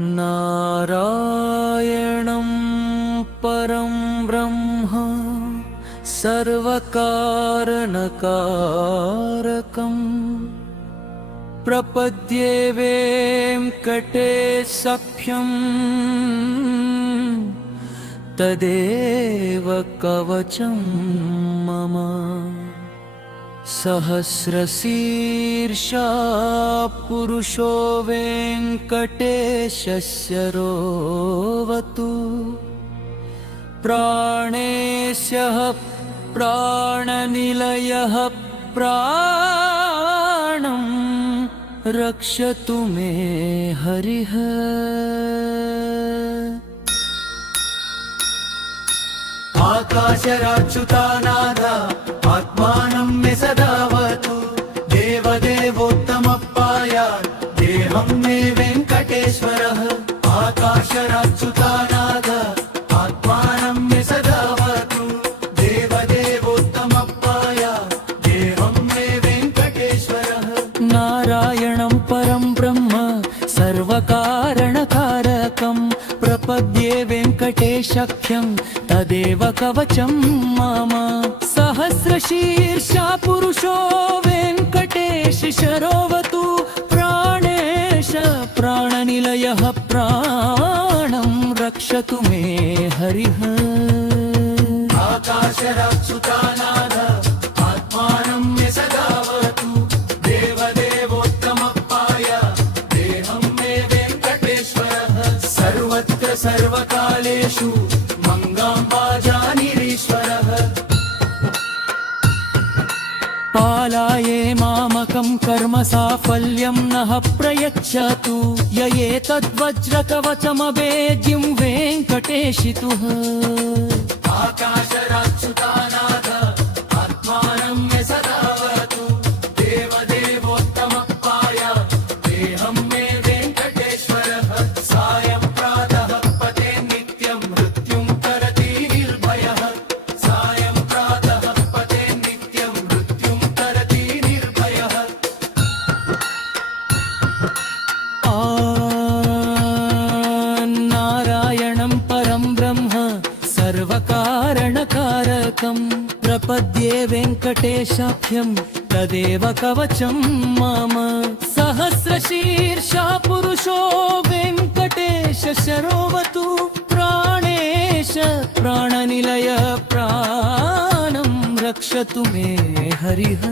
नारायणं परं ब्रह्म सर्वकारणकारकम् प्रपद्ये वेङ्कटेशभ्यं तदेव कवचं मम सहस्रशीर्षा पुरुषो वेङ्कटेशस्य रोवतु प्राणेशः प्राणनिलयः प्राणं रक्षतु मे हरिः। आकाशराच्युतानाथ आत्मानं मे सदावतु देवदेवोत्तमप्पायात् देहं मे वेङ्कटेश्वरः। आकाशराच्युतानाथ आत्मानं मे सदावतु देवदेवोत्तमप्पायात् देहं मे वेङ्कटेश्वरः। नारायणं परं ब्रह्म सर्वकारणकारकं प्रपद्ये वेङ्कटेशभ्यं तदेव कवचं मम सहस्रशीर्षा पुरुषो वेङ्कटेश शरोवतु प्राणेश प्राणनिलयः प्राणं रक्षतु मे हरिः। आकाशराच्युतानाथ आत्मानं मे सदावतु देवदेवोत्तमप्पायात् देहं मे वेङ्कटेश्वरः। सर्वत्र सर्वकालेषु मंगाम्बाजानिरीश्वरः। पालाये मामकं कर्म साफल्यं नः प्रयच्छतु य एतद्वज्रकवचमवेद्यं वेङ्कटेशितुः। आकाशराच्युतानाथ आत्मानं मे सदावतु देवदेवोत्तमप्पायात् देहं मे वेङ्कटेश्वरः। सायं प्रातः पते नित्यं मृत्युं तरति निर्भयः। सायं प्रातः पते नित्यं मृत्युं तरति निर्भयः। नारायणं परं ब्रह्म सर्वकारणकारकं प्रपद्ये वेङ्कटेशाभ्यं तदेव कवचं मम सहस्रशीर्षा पुरुषो वेङ्कटेश शरोवतु प्राणेश प्राणनिलय प्राणं रक्षतु मे हरिः।